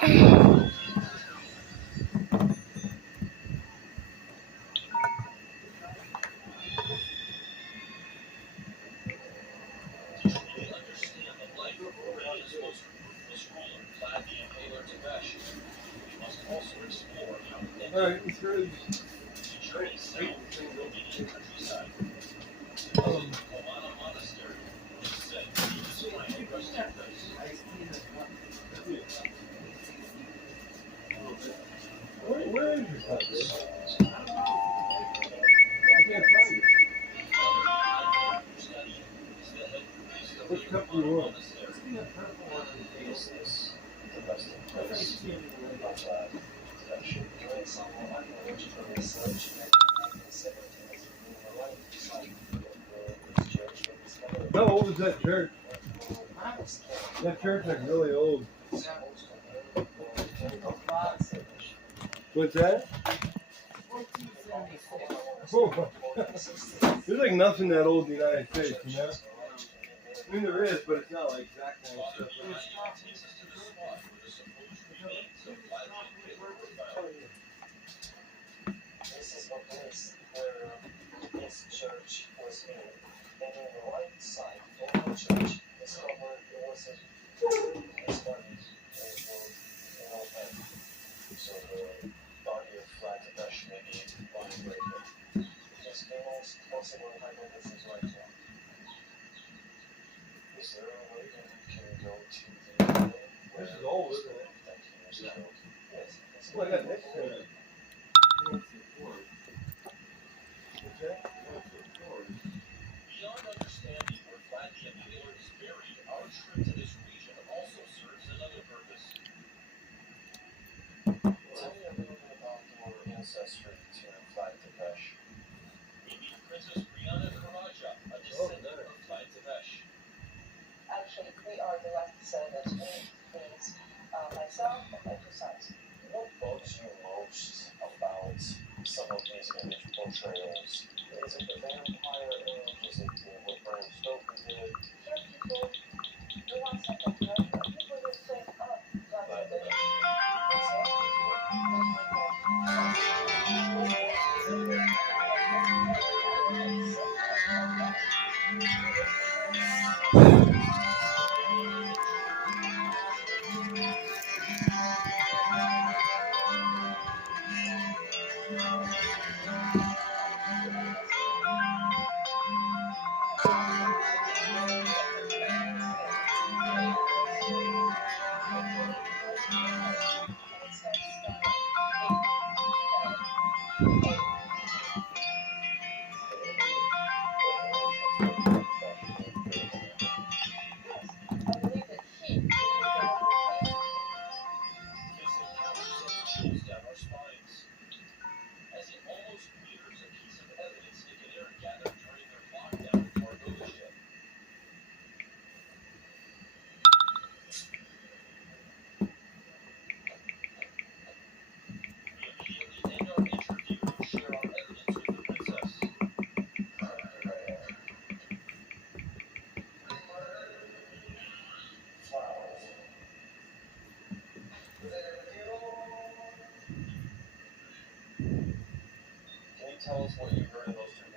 Alright, it's really where is your cup, dude? I can't find it. Which cup do you want? How old is that church? That church is really old. What's that? Oh, there's like nothing that old in the United States, you know? I mean, there is, but it's not like that kind of stuff. This is the place where this church was made. And on the right side of the church is covered, it was a Islamic event. So the body of Flag Dash may be lying right here. Just the most possible title this is right now. Is there a way that we can go to the This is old, isn't it? that he was killed? Yes. Well, I got this thing. What's that? Beyond understanding where Flatty and Taylor is buried, our trip to this region also serves another purpose. Tell me a little bit about your ancestry to Flag Dash. We meet Princess Brianna Karaja, a descendant of Flag Tavesh. Actually, we are the last descendants. Means myself and my two sons. What bugs you most about some of these image portrayals? Is it the vampire image? Is it what Bram Stoker did? Here people do want something right, but people will say, oh, that's a This encounter sends chills down our spines. As it almost mirrors a piece of evidence Nick and Aaron gathered during their lockdown of Margosia. We immediately end our interview and share our evidence with the princess. Can you tell us what you heard in those two